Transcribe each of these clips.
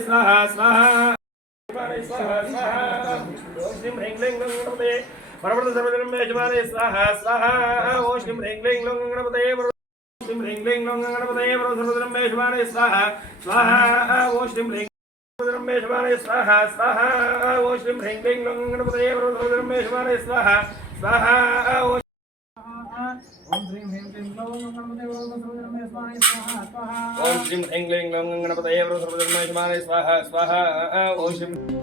स्वाहा स्वाहा स्वाहा स्वाहा ओम श्रीं ह्रीं क्लीं ग्लौं गणपतये परवर्त सर्वजन्मेश्वराय स्वाहा स्वाहा ओम श्रीं ह्रीं क्लीं ग्लौं गणपतये श्रीं ह्रीं क्लीं ग्लौं गणपतये परवर्त सर्वजन्मेश्वराय स्वाहा स्वाहा ओम श्रीं ह्रीं सर्वजन्मेश्वराय स्वाहा स्वाहा ओम श्रीं ह्रीं क्लीं ग्लौं गणपतये परवर्त सर्वजन्मेश्वराय स्वाहा स्वाहा ओम श्रीं ह्रीं क्लीं ग्लौं गणपतये परवर्त सर्वजन्मेश्वराय स्वाहा स्वाहा ओम श्रीं ह्रीं क्लीं ग्लौं गणपतये परवर्त सर्वजन्मेश्वराय स्वाहा स्वाहा ओम श्रीं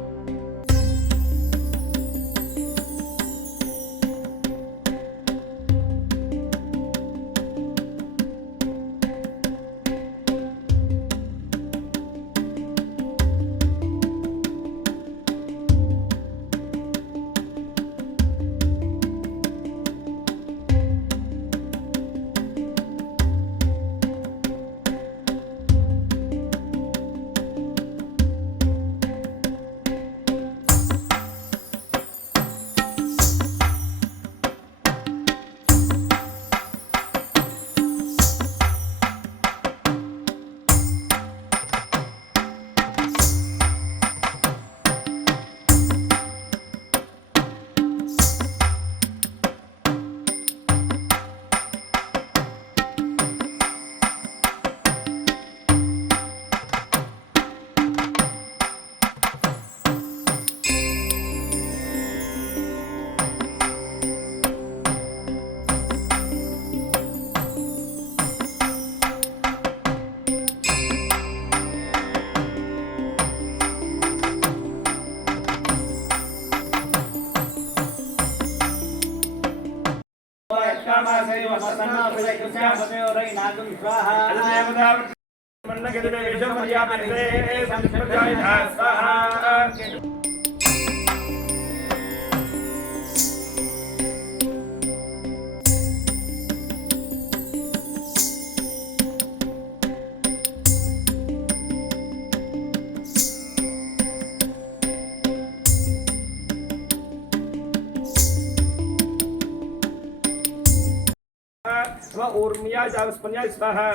ऊर्मिया जावस्पन्या स्वाहा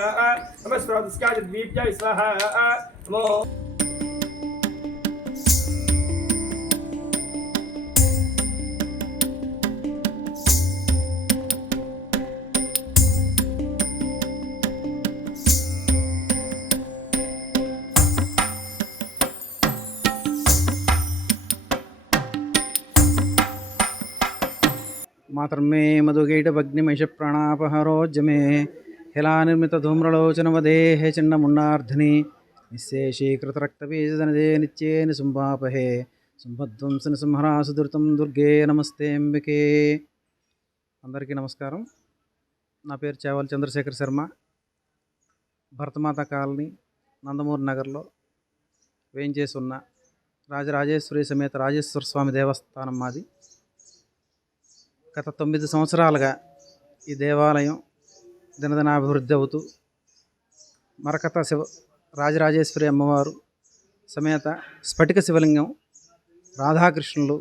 नमस्कृत्याय द्वीप्याय स्वाहा नमो मातर्मे मधुगैटभग्निमैष प्राणापहरोज्जमे हिलानिर्मितधूम्रलोचनवदेः चिन्नमुन्नार्धिनि निःशेषीकृतरक्तबीजधनदे नित्ये निसुम्भापहे सुम्भध्वंसनि संहरासुदुर्तं दुर्गे नमस्ते अंबिके। అందరికీ నమస్కారం. నా పేరు చేవల్ చంద్రశేఖర్ శర్మ. భరతమాత కాలనీ నందమూరి నగర్లో వేయించేసి ఉన్న రాజరాజేశ్వరి సమేత రాజేశ్వర స్వామి దేవస్థానం మాది. గత 9 సంవత్సరాలుగా ఈ దేవాలయం దినదినాభివృద్ధి అవుతూ మరకత రాజరాజేశ్వరి అమ్మవారు సమేత స్ఫటిక శివలింగం, రాధాకృష్ణులు,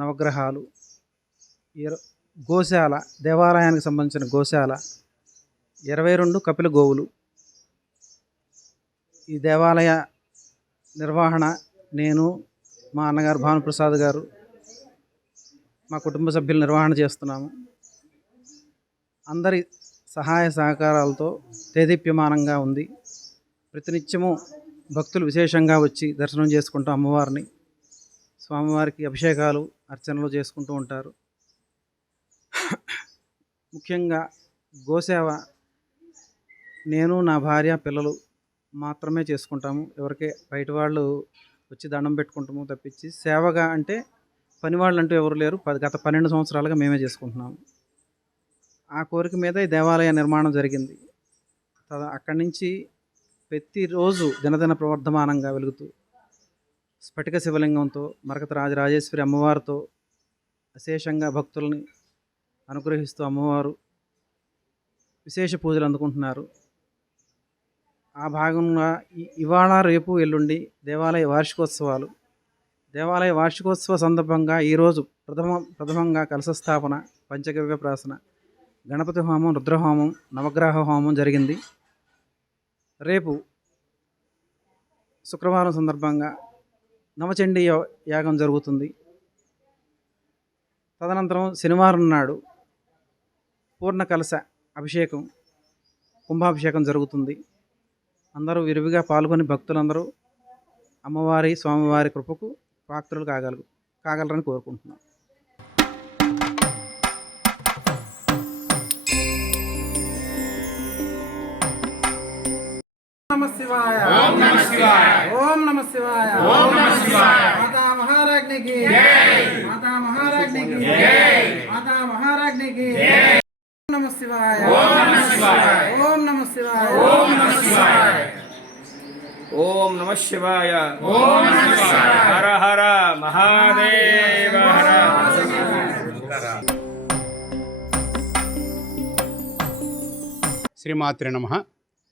నవగ్రహాలు, గోశాల, దేవాలయానికి సంబంధించిన గోశాల, 22 కపిల గోవులు. ఈ దేవాలయ నిర్వహణ నేను, మా అన్నగారు భానుప్రసాద్ గారు, మా కుటుంబ సభ్యులు నిర్వహణ చేస్తున్నాము. అందరి సహాయ సహకారాలతో తేదీప్యమానంగా ఉంది. ప్రతినిత్యము భక్తులు విశేషంగా వచ్చి దర్శనం చేసుకుంటూ అమ్మవారిని, స్వామివారికి అభిషేకాలు అర్చనలు చేసుకుంటూ ఉంటారు. ముఖ్యంగా గోసేవ నేను, నా భార్య, పిల్లలు మాత్రమే చేసుకుంటాము. ఎవరికే బయట వాళ్ళు వచ్చి దండం పెట్టుకుంటాము తప్పించి సేవగా అంటే పనివాళ్ళు అంటూ ఎవరు లేరు. గత 12 సంవత్సరాలుగా మేమే చేసుకుంటున్నాము. ఆ కోరిక మీద ఈ దేవాలయ నిర్మాణం జరిగింది. అక్కడి నుంచి ప్రతిరోజు దినదిన ప్రవర్ధమానంగా వెలుగుతూ స్ఫటిక శివలింగంతో మరకత రాజరాజేశ్వరి అమ్మవారితో అశేషంగా భక్తుల్ని అనుగ్రహిస్తూ అమ్మవారు విశేష పూజలు అందుకుంటున్నారు. ఆ భాగంగా ఇవాళ, రేపు, ఎల్లుండి దేవాలయ వార్షికోత్సవాలు. దేవాలయ వార్షికోత్సవ సందర్భంగా ఈరోజు ప్రథమంగా కలశ స్థాపన, పంచగవ్య ప్రాసన, గణపతి హోమం, రుద్రహోమం, నవగ్రహ హోమం జరిగింది. రేపు శుక్రవారం సందర్భంగా నవచండీ యాగం జరుగుతుంది. తదనంతరం శనివారం నాడు పూర్ణ కలశ అభిషేకం, కుంభాభిషేకం జరుగుతుంది. అందరూ విరివిగా పాల్గొని భక్తులందరూ అమ్మవారి స్వామివారి కృపకు పాత్రులు కాగలరని కోరుకుంటున్నాం. नमः शिवाय। ओम नमः शिवाय। ओम नमः शिवाय। ओम नमः शिवाय। माता महाराज्ञी की जय। माता महाराज्ञी की जय। माता महाराज्ञी की जय। ओम नमः शिवाय। ओम नमः शिवाय। ओम नमः शिवाय। ओम नमः शिवाय। ओम नमः शिवाय। ओम नमः शिवाय। हर हर महादेव हर। శ్రీమాత్రే నమః.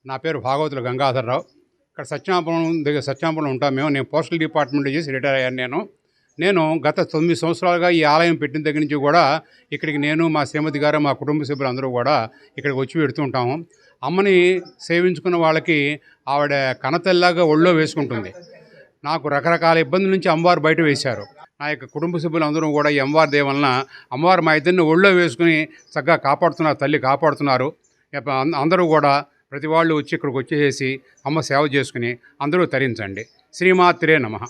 నా పేరు భాగవతుల గంగాధర్రావు. ఇక్కడ సత్యనాపురం ఉంటాం మేము. నేను పోస్టల్ డిపార్ట్మెంట్లో చేసి రిటైర్ అయ్యాను. నేను గత 9 సంవత్సరాలుగా ఈ ఆలయం పెట్టిన దగ్గర నుంచి కూడా ఇక్కడికి నేను, మా శ్రీమతి గారు, మా కుటుంబ సభ్యులు అందరూ కూడా ఇక్కడికి వచ్చి పెడుతుంటాము. అమ్మని సేవించుకున్న వాళ్ళకి ఆవిడ కనతల్లాగా ఒళ్ళో వేసుకుంటుంది. నాకు రకరకాల ఇబ్బందుల నుంచి అమ్మవారు బయట వేశారు. నా యొక్క కుటుంబ సభ్యులు అందరూ కూడా ఈ అమ్మవారి దయ వలన అమ్మవారు మా ఇద్దరిని ఒళ్ళో వేసుకుని చక్కగా కాపాడుతున్నారు, తల్లి కాపాడుతున్నారు. అందరూ కూడా ప్రతి వాళ్ళు వచ్చి ఇక్కడికి వచ్చేసి అమ్మ సేవ చేసుకుని అందరూ తరించండి. శ్రీమాత్రే నమః.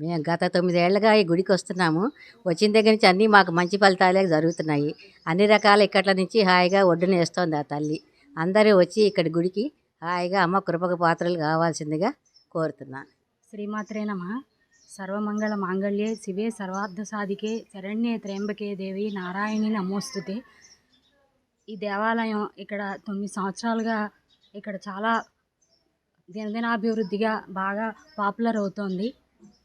మేము గత 9 ఏళ్ళుగా ఈ గుడికి వస్తున్నాము. వచ్చిన దగ్గర నుంచి అన్నీ మాకు మంచి ఫలితాలే జరుగుతున్నాయి. అన్ని రకాల ఇక్కట్ల నుంచి హాయిగా ఒడ్డున వేస్తోంది ఆ తల్లి. అందరూ వచ్చి ఇక్కడ గుడికి హాయిగా అమ్మ కృపకు పాత్రలు కావాల్సిందిగా కోరుతున్నాను. శ్రీమాత్రే నమః. సర్వమంగళ మాంగళ్యే శివే సర్వార్థ సాధికే శరణ్యే త్ర్యంబకే దేవి నారాయణి నమోస్తుతే. ఈ దేవాలయం ఇక్కడ 9 సంవత్సరాలుగా ఇక్కడ చాలా దినదినాభివృద్ధిగా బాగా పాపులర్ అవుతోంది.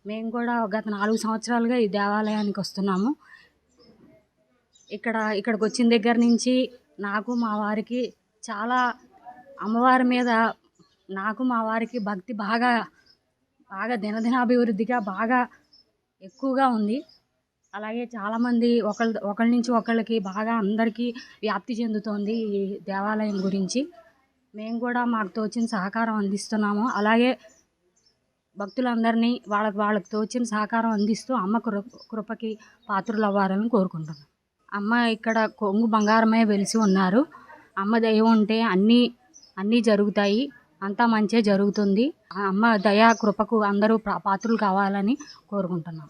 మేము కూడా గత 4 సంవత్సరాలుగా ఈ దేవాలయానికి వస్తున్నాము. ఇక్కడికి వచ్చిన దగ్గర నుంచి నాకు మా వారికి చాలా అమ్మవారి మీద నాకు మా వారికి భక్తి బాగా దినదినాభివృద్ధిగా బాగా ఎక్కువగా ఉంది. అలాగే చాలామంది ఒకళ్ళ నుంచి ఒకళ్ళకి బాగా అందరికీ వ్యాప్తి చెందుతోంది ఈ దేవాలయం గురించి. మేము కూడా మాకు తోచిన సహకారం అందిస్తున్నాము. అలాగే భక్తులందరినీ వాళ్ళకి తోచిన సహకారం అందిస్తూ అమ్మ కృపకి పాత్రులు అవ్వాలని కోరుకుంటున్నాం. అమ్మ ఇక్కడ కొంగు బంగారమే వెలిసి ఉన్నారు. అమ్మ దయ ఉంటే అన్నీ జరుగుతాయి, అంతా మంచే జరుగుతుంది. అమ్మ దయా కృపకు అందరూ పాత్రులు కావాలని కోరుకుంటున్నాం.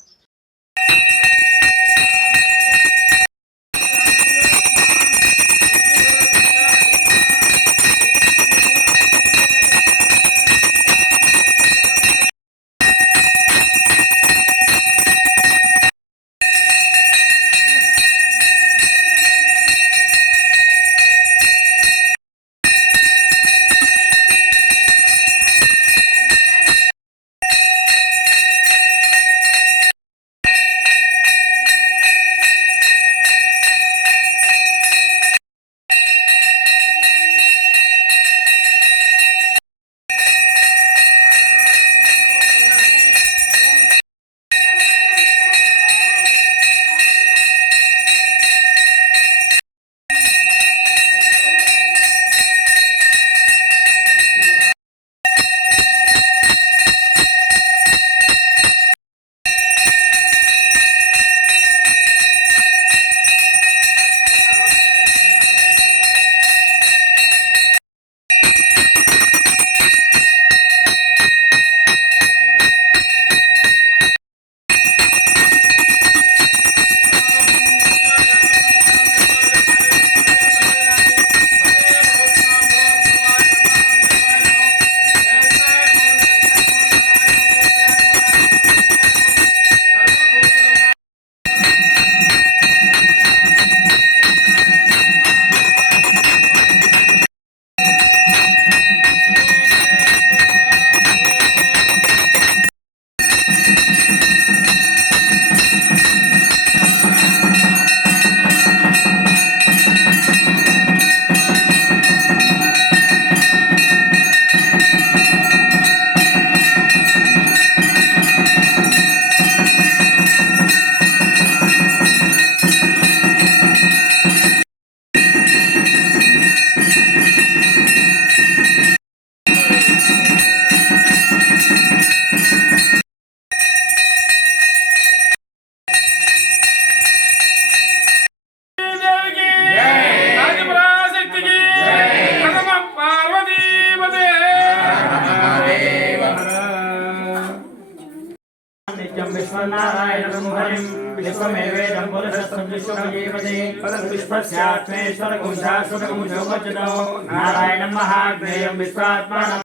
नारायणं हरिं विश्वमेवेदं पुरुषस्तं विश्वजीवते पदं विश्वस्यात्मेश्वरकं शाश्वतं शोभचितो नारायणं महाज्ञेयं विश्वात्मानं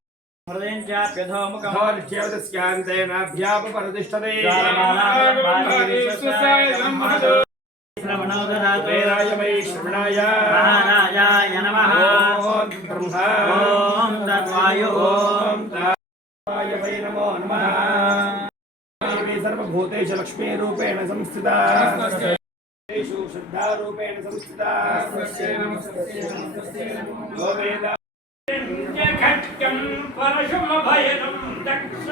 हृदयं चाप्यधोमुखोर्च्यवतस्यान्तेनाभ्यापपरतिष्ठते श्रवणोदराय वै श्रवणाय महाराजाय नमः ॐ ब्रह्मा ॐ तद्वायु ॐ तद्वाय वै नमो नमः देवी सर्वभूतेषु लक्ष्मीरूपेण संस्थिता तेषु श्रद्धारूपेण संस्थिता यो वेद खड्गं परशुमभयदं दक्ष